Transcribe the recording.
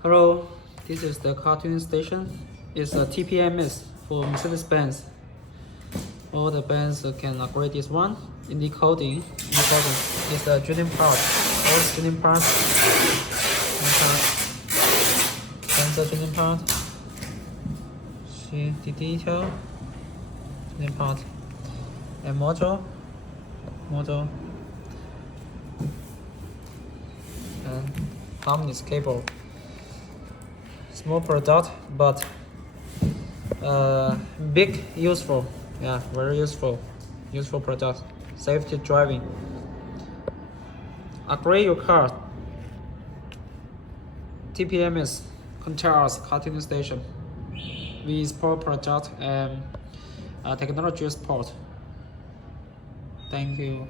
Hello, this is the car tuning station. It's a TPMS for Mercedes-Benz. All the Benz can upgrade this one. In the coding is the tuning part. All tuning parts. Sensor tuning part. See the detail. Tuning part. And module. And harmonious cable. Small product, but big, useful. Yeah, very useful product. Safety driving. Upgrade your car. TPMS controls car tuning station. We support product and technology support. Thank you.